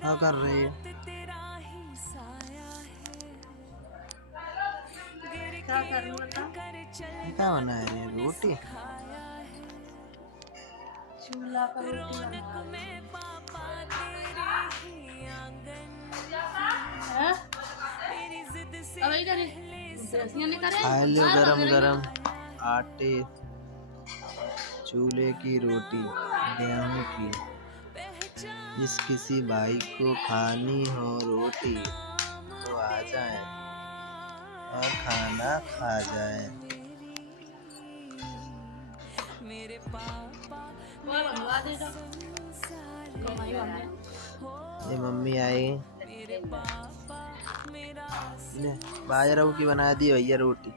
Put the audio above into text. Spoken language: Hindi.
क्या कर रही है? क्या करूं बता। क्या बना है? रोटी? चूल्हा पर रोटी बना खा लो गरम गरम आटे चूल्हे की रोटी गेहूं की। जिस किसी भाई को खानी हो रोटी तो आ जाए और खाना खा जाए। ये मम्मी आई ने बाजरा की बना दी भैया रोटी।